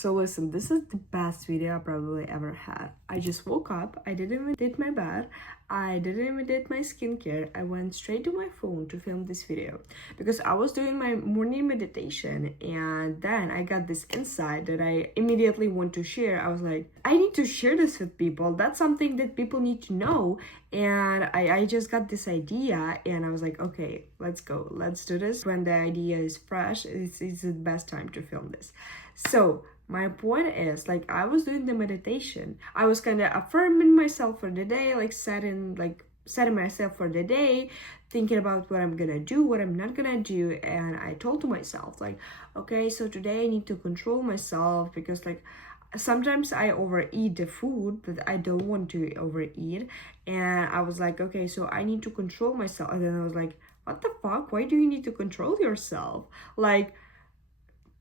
So listen, this is the best video I probably ever had. I just woke up, I didn't even did my bed, I didn't even did my skincare. I went straight to my phone to film this video because I was doing my morning meditation, and then I got this insight that I immediately want to share. I was like, I need to share this with people. That's something that people need to know. And I just got this idea, and I was like, okay, let's go, let's do this. When the idea is fresh, it's the best time to film this. So my point is, like, I was doing the meditation, I was kind of affirming myself for the day, like setting myself for the day, thinking about what I'm gonna do, what I'm not gonna do. And I told to myself, like, okay, so today I need to control myself because, like, sometimes I overeat the food that I don't want to overeat. And I was like, okay, so I need to control myself. And then I was like, what the fuck, why do you need to control yourself? Like,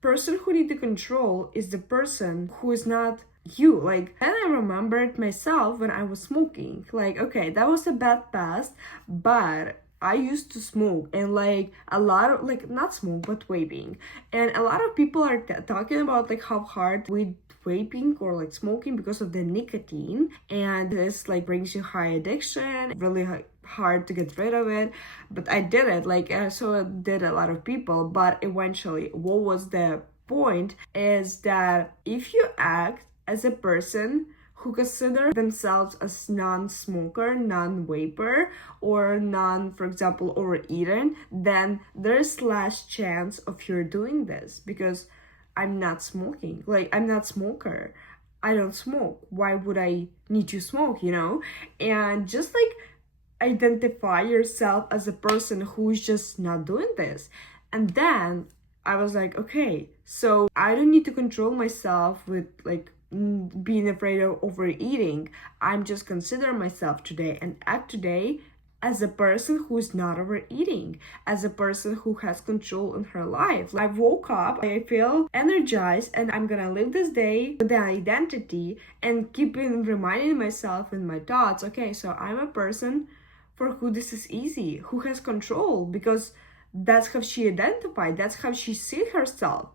person who need to control is the person who is not you. Like, then I remembered myself when I was smoking. Like, okay, that was a bad past, but I used to smoke, and like a lot of, like, not smoke but vaping, and a lot of people are talking about like how hard with vaping or like smoking because of the nicotine, and this like brings you high addiction, really hard to get rid of it. But I did it, like, so did a lot of people. But eventually, what was the point is that if you act as a person who consider themselves as non-smoker, non-vapor, or non, for example, overeater, then there's less chance of you're doing this because I'm not smoking. Like, I'm not smoker. I don't smoke. Why would I need to smoke, you know? And just like identify yourself as a person who's just not doing this. And then I was like, okay, so I don't need to control myself with like being afraid of overeating. I'm just consider myself today and act today as a person who's not overeating, as a person who has control in her life. I woke up, I feel energized, and I'm gonna live this day with the identity and keeping reminding myself in my thoughts, okay, so I'm a person for who this is easy, who has control, because that's how she identified, that's how she see herself.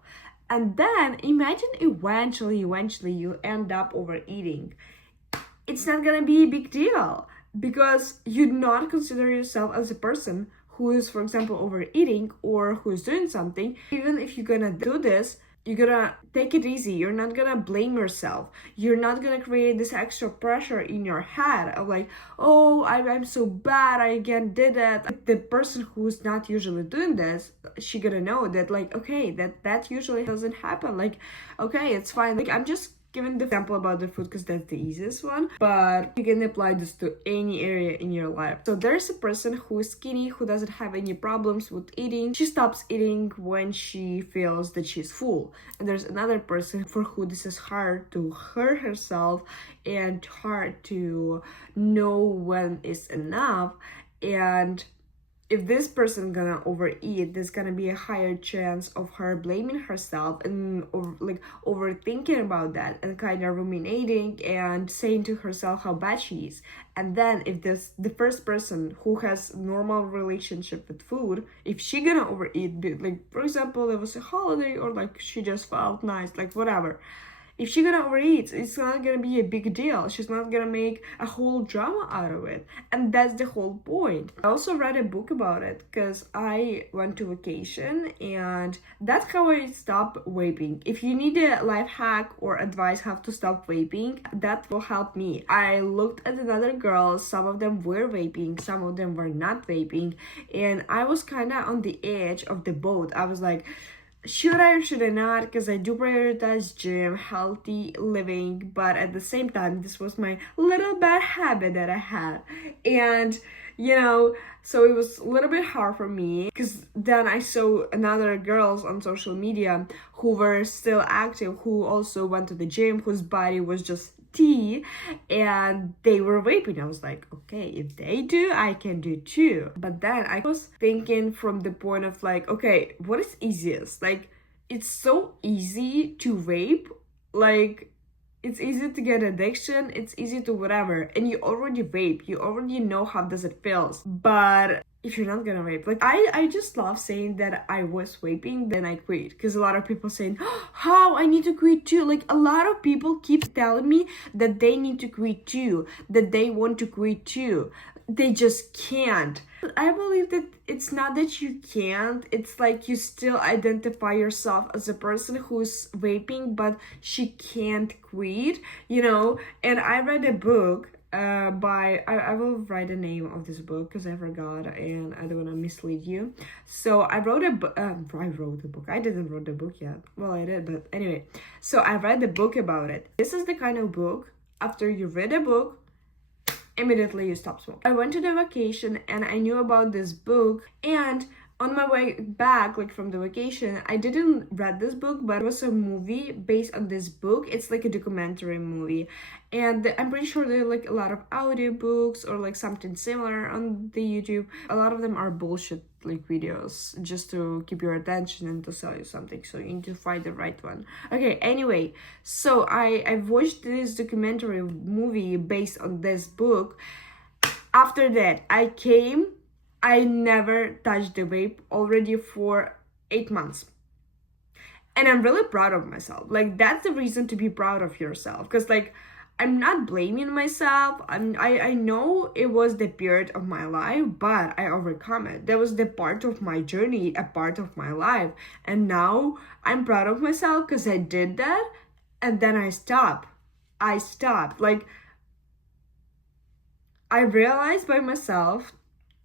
And then imagine eventually you end up overeating. It's not gonna be a big deal because you do not consider yourself as a person who is, for example, overeating or who is doing something. Even if you're gonna do this, you're gonna take it easy. You're not gonna blame yourself. You're not gonna create this extra pressure in your head of like, oh, I'm so bad, I again did it. The person who's not usually doing this, she gonna know that, like, okay, that usually doesn't happen. Like, okay, it's fine. Like, I'm just giving the example about the food because that's the easiest one, but you can apply this to any area in your life. So there's a person who is skinny, who doesn't have any problems with eating. She stops eating when she feels that she's full. And there's another person for who this is hard to hurt herself and hard to know when it's enough. And if this person gonna overeat, there's gonna be a higher chance of her blaming herself and overthinking about that and kind of ruminating and saying to herself how bad she is. And then if the first person who has normal relationship with food, if she gonna overeat, like, for example, it was a holiday or like she just felt nice, like whatever, if she's gonna overeat, it's not gonna be a big deal. She's not gonna make a whole drama out of it. And that's the whole point. I also read a book about it because I went to vacation, and that's how I stopped vaping. If you need a life hack or advice how to stop vaping, that will help me. I looked at another girls, some of them were vaping, some of them were not vaping, and I was kind of on the edge of the boat. I was like, should I or should I not? Because I do prioritize gym, healthy living, but at the same time, this was my little bad habit that I had. And, you know, so it was a little bit hard for me because then I saw another girls on social media who were still active, who also went to the gym, whose body was just tea, and they were vaping. I was like, okay, if they do, I can do too. But then I was thinking from the point of like, okay, what is easiest? Like, it's so easy to vape. Like, it's easy to get addiction, it's easy to whatever, and you already vape, you already know how does it feels. But if you're not gonna vape, like I just love saying that I was vaping, then I quit, because a lot of people saying, oh, how I need to quit too. Like a lot of people keep telling me that they need to quit too, that they want to quit too. They just can't. I believe that it's not that you can't, it's like you still identify yourself as a person who's vaping, but she can't quit, you know. And I read a book I will write the name of this book because I forgot and I don't want to mislead you. So I wrote a book. I didn't write the book yet. Well, I did, but anyway. So I read the book about it. This is the kind of book, after you read a book, immediately you stop smoking. I went to the vacation and I knew about this book, and on my way back, like from the vacation, I didn't read this book, but it was a movie based on this book. It's like a documentary movie, and I'm pretty sure there are like a lot of audiobooks or like something similar on the YouTube. A lot of them are bullshit like videos just to keep your attention and to sell you something, so you need to find the right one. Okay, anyway, so I watched this documentary movie based on this book. After that, I never touched the vape already for 8 months. And I'm really proud of myself. Like, that's the reason to be proud of yourself. Because, like, I'm not blaming myself. I know it was the period of my life, but I overcome it. That was the part of my journey, a part of my life. And now I'm proud of myself because I did that. And then I stopped. Like, I realized by myself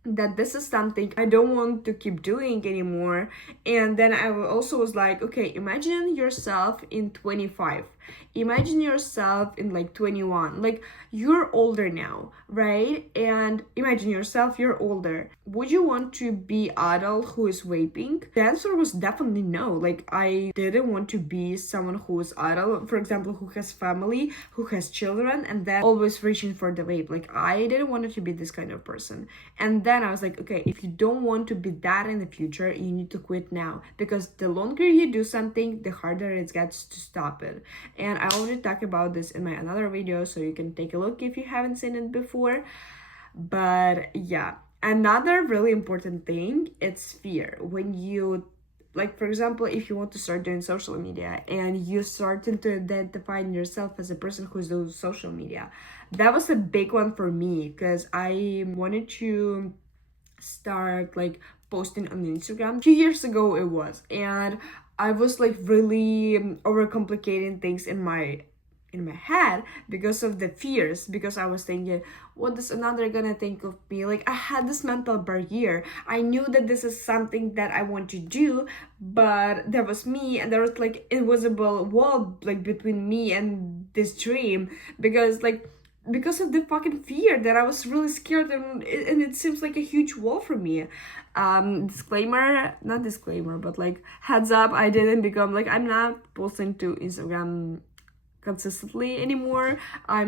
that this is something I don't want to keep doing anymore. And then I also was like, okay, imagine yourself in 25. Imagine yourself in like 21. Like, you're older now, right? And imagine yourself, you're older. Would you want to be adult who is vaping? The answer was definitely no. Like, I didn't want to be someone who is adult, for example, who has family, who has children, and then always reaching for the vape. Like, I didn't want to be this kind of person. And then I was like, okay, if you don't want to be that in the future, you need to quit now, because the longer you do something, the harder it gets to stop it. And I already talked about this in my another video, so you can take a look if you haven't seen it before. But yeah, another really important thing, it's fear. When you, like, for example, if you want to start doing social media and you starting to identify yourself as a person who's doing social media, that was a big one for me, because I wanted to start like posting on Instagram. A few years ago it was, and I was like really overcomplicating things in my head because of the fears, because I was thinking, what is another gonna think of me? Like, I had this mental barrier. I knew that this is something that I want to do, but there was me, and there was like invisible wall like between me and this dream, because of the fucking fear that I was really scared, and it seems like a huge wall for me. Not disclaimer, but like heads up, I'm not posting to Instagram consistently anymore. I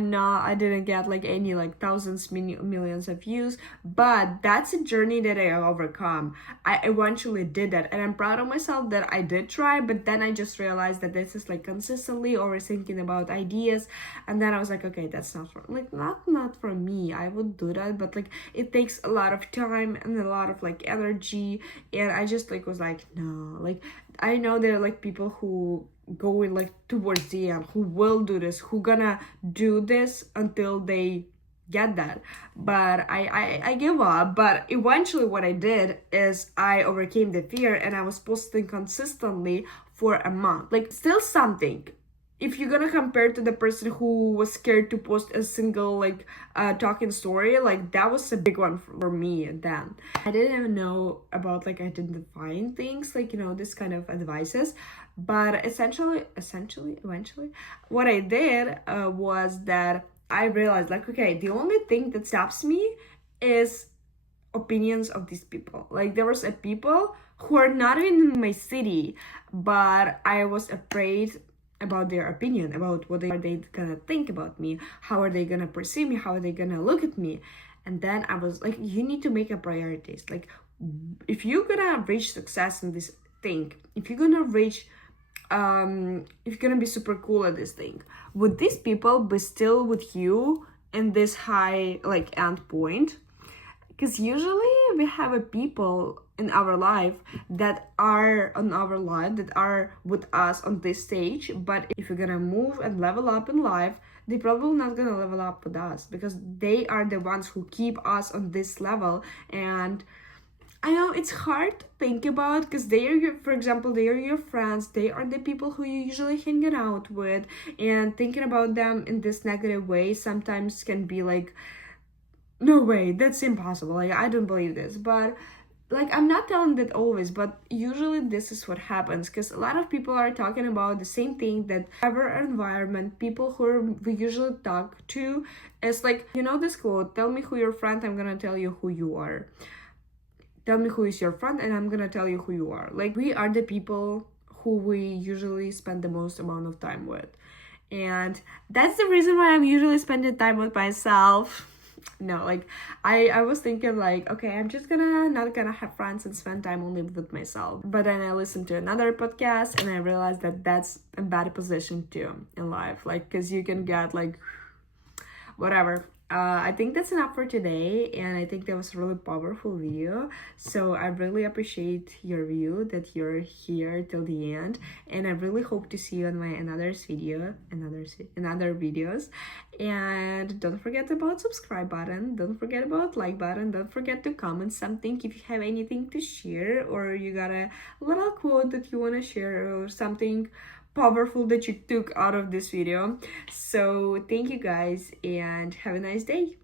didn't get like any like thousands, millions of views, but that's a journey that I overcome. I eventually did that, and I'm proud of myself that I did try. But then I just realized that this is like consistently overthinking about ideas, and then I was like, okay, that's not for me. I would do that, but like it takes a lot of time and a lot of like energy, and I just like was like, no. Like, I know there are like people who going like towards the end, who will do this, who gonna do this until they get that, but I give up. But eventually what I did is I overcame the fear, and I was posting consistently for a month. Like, still something, if you're gonna compare to the person who was scared to post a single like talking story, like that was a big one for me. Then I didn't even know about like identifying things, like, you know, this kind of advices. But eventually what I did was that I realized, like, okay, the only thing that stops me is opinions of these people. Like, there was a people who are not even in my city, but I was afraid about their opinion, about what are they gonna think about me, how are they gonna perceive me, how are they gonna look at me. And then I was like, you need to make a priorities. Like, if you're gonna reach success in this thing, if you're gonna reach if you're gonna be super cool at this thing, would these people be still with you in this high like end point? Because usually we have a people in our life that are on our life, that are with us on this stage, but if you're gonna move and level up in life, they probably not gonna level up with us, because they are the ones who keep us on this level. And I know it's hard to think about, because they are your, for example, they are your friends, they are the people who you usually hanging out with, and thinking about them in this negative way sometimes can be like, no way, that's impossible, like I don't believe this. But like, I'm not telling that always, but usually this is what happens, because a lot of people are talking about the same thing, that our environment, people who we usually talk to, is like, you know this quote, tell me who your friend, I'm gonna tell you who you are. Tell me who is your friend and I'm gonna tell you who you are. Like, we are the people who we usually spend the most amount of time with. And that's the reason why I'm usually spending time with myself. No, like, I was thinking like, okay, I'm just not gonna have friends and spend time only with myself. But then I listened to another podcast and I realized that that's a bad position too in life. Like, because you can get like, whatever. I think that's enough for today, and I think that was a really powerful video. So I really appreciate your view, that you're here till the end, and I really hope to see you on my another videos. And don't forget about subscribe button, don't forget about like button, don't forget to comment something if you have anything to share, or you got a little quote that you want to share, or something powerful that you took out of this video. So thank you guys and have a nice day.